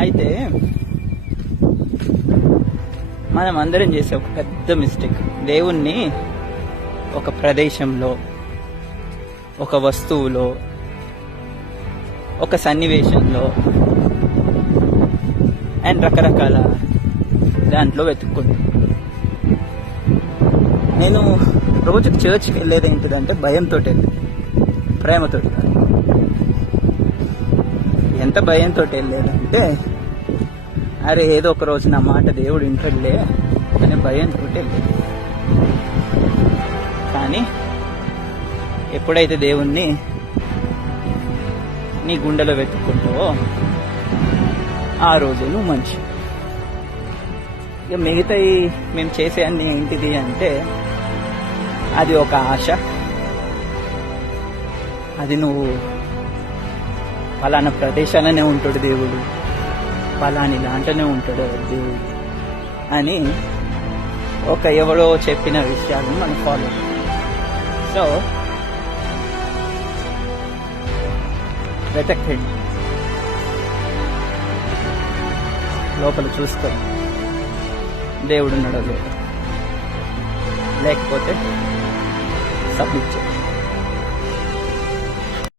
అయితే మనం అందరం చేసే ఒక పెద్ద మిస్టేక్, దేవుణ్ణి ఒక ప్రదేశంలో, ఒక వస్తువులో, ఒక సన్నివేశంలో అండ్ రకరకాల దాంట్లో వెతుక్కుంటాం. నేను రోజు చర్చ్కి వెళ్ళేది ఏంటిదంటే భయంతో వెళ్ళేది, ప్రేమతో కాదు. ఎంత భయంతో వెళ్ళేదంటే, అరే ఏదో ఒక రోజు నా మాట దేవుడు వింటాడులే అనే భయంతో వెళ్ళేది. కానీ ఎప్పుడైతే దేవుణ్ణి నీ గుండెలో వెతుక్కుంటావో ఆ రోజు నువ్వు మంచి. ఇక మిగతాయి మేము చేసే అన్ని ఏంటిది అంటే, అది ఒక ఆశ, అది నువ్వు పలానా ప్రదేశాలనే ఉంటాడు దేవుడు, పలాని దాంట్లోనే ఉంటాడు దేవుడు అని ఒక ఎవడో చెప్పిన విషయాలను మనం ఫాలో. సో వెతకండి, లోపల చూసుకొని దేవుడు ఉన్నాడో లేకపోతే సబ్మిట్ చేయండి.